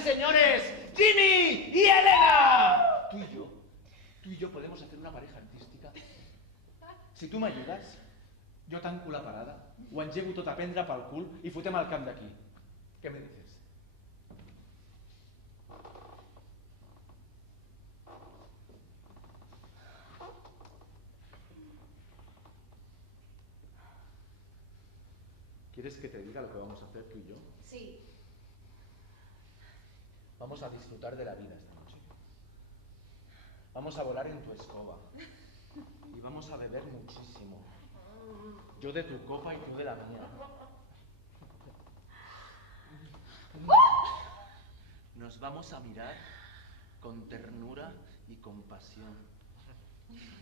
y señores, Jimmy y Elena. Tú y yo podemos hacer una pareja artística. Si tu m'ajudes, jo tanco la parada, ho engego tot a prendre pel cul i fotem el camp d'aquí. Què me dices? ¿Quieres que te diga lo que vamos a hacer tú y yo? Sí. Vamos a disfrutar de la vida esta noche. Vamos a volar en tu escoba. Y vamos a beber muchísimo. Yo de tu copa y tú de la mía. Nos vamos a mirar con ternura y compasión.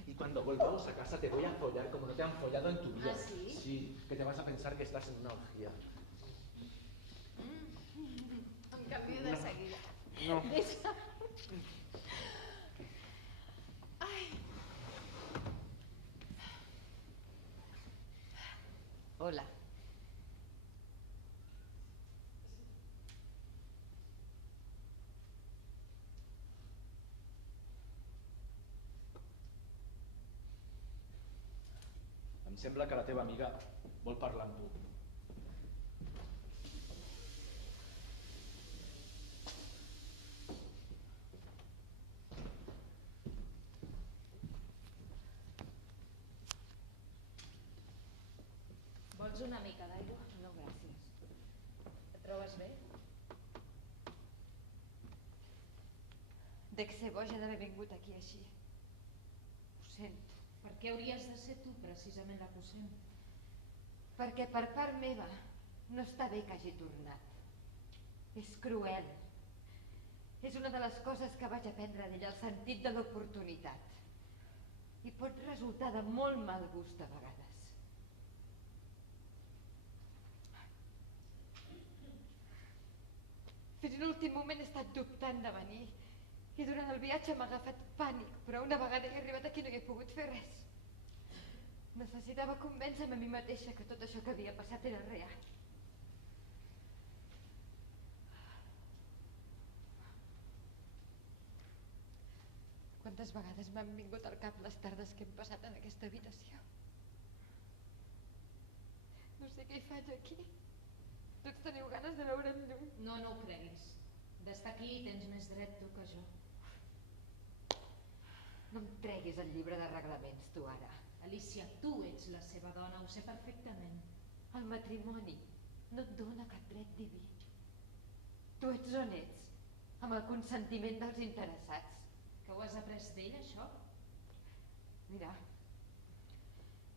Y cuando volvamos a casa te voy a follar como no te han follado en tu vida. ¿Ah, sí? Sí, que te vas a pensar que estás en una orgía. Em canvio de seguida. No. Ai. Hola. Em sembla que la teva amiga vol parlar amb tu. Vols una mica d'aigua? No, gràcies. Et trobes bé? Dec ser boja d'haver vingut aquí així. Ho sento. Per què hauries de ser tu precisament la que ho sent? Perquè per part meva no està bé que hagi tornat. És cruel. És una de les coses que vaig aprendre d'ella, el sentit de l'oportunitat. I pot resultar de molt mal gust a vegades. Fins a l'últim moment he estat dubtant de venir. I durant el viatge m'ha agafat pànic, però una vegada he arribat aquí no hi he pogut fer res. Necessitava convèncer-me a mi mateixa que tot això que havia passat era real. Quantes vegades m'han vingut al cap les tardes que hem passat en aquesta habitació? No sé què hi faig aquí. Tots teniu ganes de veure'm lluny. No, no ho creguis. D'estar aquí tens més dret tu que jo. No em treguis el llibre de reglaments, tu, ara. Alicia, tu ets la seva dona, ho sé perfectament. El matrimoni no et dona cap dret diví. Tu ets on ets, amb el consentiment dels interessats. Que ho has après d'ell, això? Mira,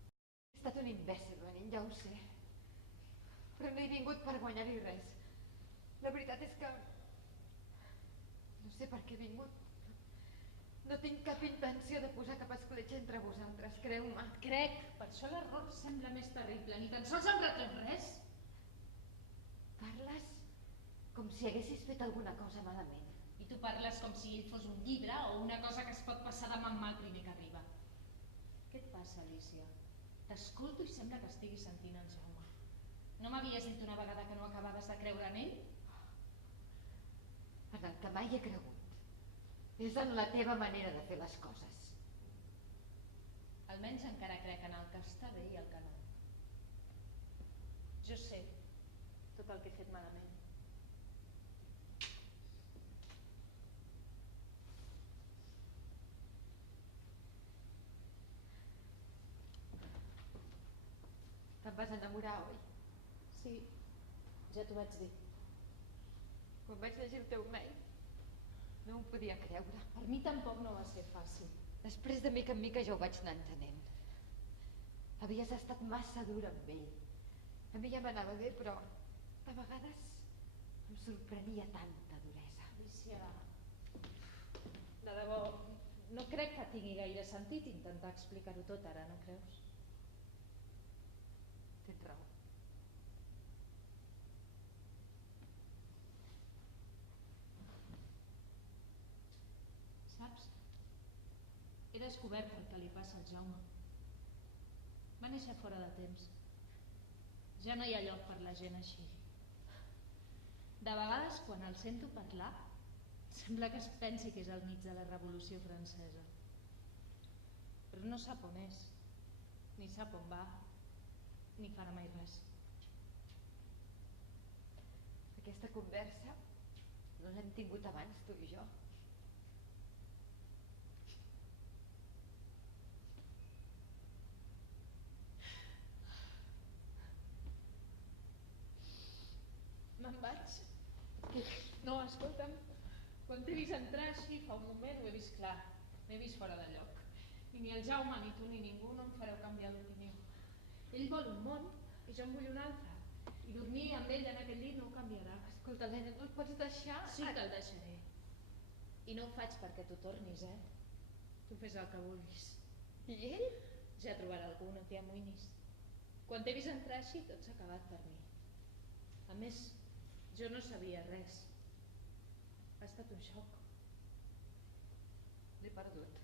he estat un imbècil venint, ja ho sé. Però no he vingut per guanyar-hi res. La veritat és que no sé per què he vingut. No tinc cap intenció de posar cap escletxa entre vosaltres, creu-me. Crec, per això l'error sembla més terrible. Ni tan sols em retret res. Parles com si haguessis fet alguna cosa malament. I tu parles com si ell fos un llibre o una cosa que es pot passar de mà en mà el primer que arriba. Què et passa, Alicia? T'escolto i sembla que estiguis sentint en Jaume. No m'havies dit una vegada que no acabaves de creure en ell? En el que mai he cregut. És en la teva manera de fer les coses. Almenys encara crec en el que està bé i el que no. Jo sé tot el que he fet malament. Te'n vas enamorar, oi? Sí, ja t'ho vaig dir. Quan vaig llegir el teu mail, no m'ho podia creure. Per mi tampoc no va ser fàcil. Després de mica en mica ja ho vaig anar entenent. Havies estat massa dura amb ell. A mi ja m'anava bé, però a vegades em sorprenia tanta duresa. Alicia, de debò, no crec que tingui gaire sentit intentar explicar-ho tot ara, no creus? Tens raó. Saps? He descobert el que li passa al Jaume. Va néixer fora de temps. Ja no hi ha lloc per la gent així. De vegades, quan el sento parlar, sembla que es pensi que és al mig de la Revolució Francesa. Però no sap on és, ni sap on va, ni farà mai res. Aquesta conversa no l'hem tingut abans, tu i jo. Me'n vaig. No, escolta'm, quan t'he vist entrar així fa un moment ho he vist clar, m'he vist fora de lloc. I ni el Jaume, ni tu, ni ningú no em fareu canviar d'opinió. Ell vol un món i jo en vull un altre. I dormir amb ell en aquell llit no ho canviarà. Escolta, Helena, no el pots deixar? Sí que el deixaré. I no ho faig perquè tu tornis, Tu fes el que vulguis. I ell? Ja trobarà algú, no t'hi amoïnis. Quan t'he vist entrar així, tot s'ha acabat per mi. A més, jo no sabia res. Ha estat un xoc. L'he perdut.